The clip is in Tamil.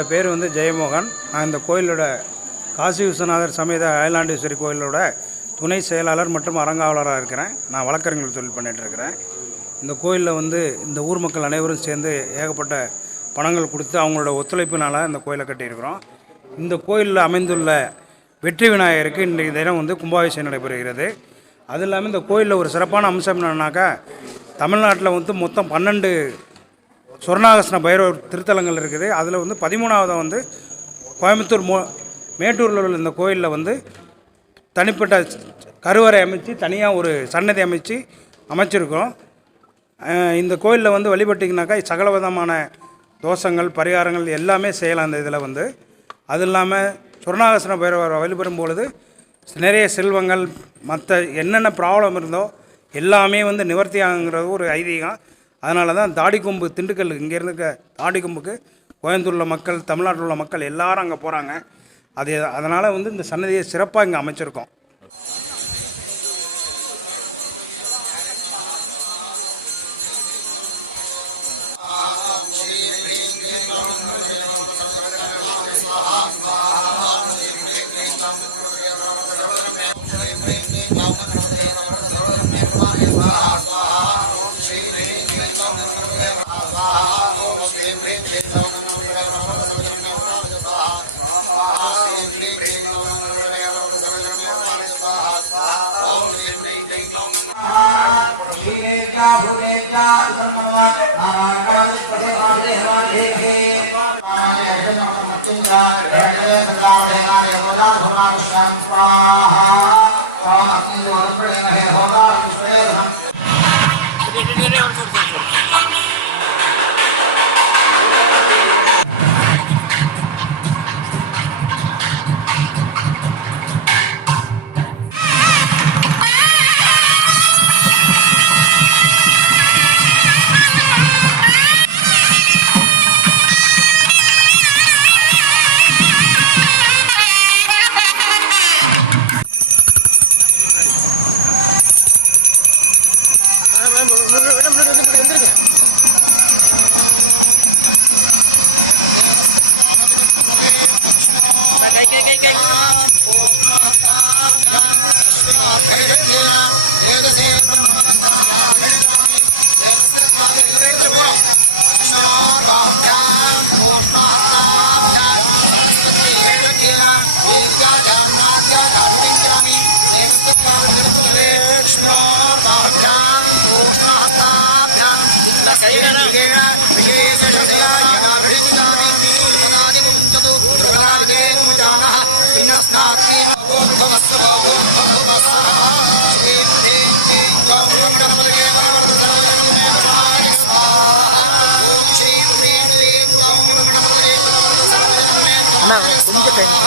என் பேர் ஜெயமோகன். நான் இந்த கோயிலோட காசி விஸ்வநாதர் சமேத அயலாண்டீஸ்வரி கோயிலோட துணை செயலாளர் மற்றும் அறங்காவலராக இருக்கிறேன். நான் வழக்கறிஞர் தொழில் பண்ணிகிட்ருக்கிறேன். இந்த கோயிலில் இந்த ஊர் மக்கள் அனைவரும் சேர்ந்து ஏகப்பட்ட பணங்கள் கொடுத்து அவங்களோட ஒத்துழைப்பினால் இந்த கோயிலை கட்டியிருக்கிறோம். இந்த கோயிலில் அமைந்துள்ள வெற்றி விநாயகருக்கு இன்றைக்கு தினம் கும்பாபிஷேகம் நடைபெறுகிறது. அது இல்லாமல் இந்த கோயிலில் ஒரு சிறப்பான அம்சம் என்னன்னாக்கா, தமிழ்நாட்டில் மொத்தம் 12 சொர்ணாகர்ஷ்ண பைரவர் திருத்தலங்கள் இருக்குது. அதில் 13வது கோயம்புத்தூர் மேட்டூரில் உள்ள இந்த கோயிலில் தனிப்பட்ட கருவறை அமைச்சு தனியாக ஒரு சன்னதி அமைச்சிருக்கோம். இந்த கோயிலில் வழிபட்டிங்கனாக்கா சகல விதமான தோஷங்கள் பரிகாரங்கள் எல்லாமே செய்யலாம். அந்த இதில் அது இல்லாமல் சொர்ணாகர்ஷ்ண பைரவர் வழிபடும் பொழுது நிறைய செல்வங்கள் மற்ற என்னென்ன ப்ராப்ளம் இருந்தோ எல்லாமே நிவர்த்தி ஆகுங்கிறது ஒரு ஐதீகம். அதனால தான் தாடிக்கொம்பு திண்டுக்கல் இங்கேருந்து தாடிக்கொம்புக்கு கோயம்புத்தூரில் உள்ள மக்கள் தமிழ்நாட்டில் உள்ள மக்கள் எல்லாரும் அங்கே போகிறாங்க. அதனால் இந்த சன்னதியை சிறப்பாக இங்கே அமைச்சிருக்கோம். Nah,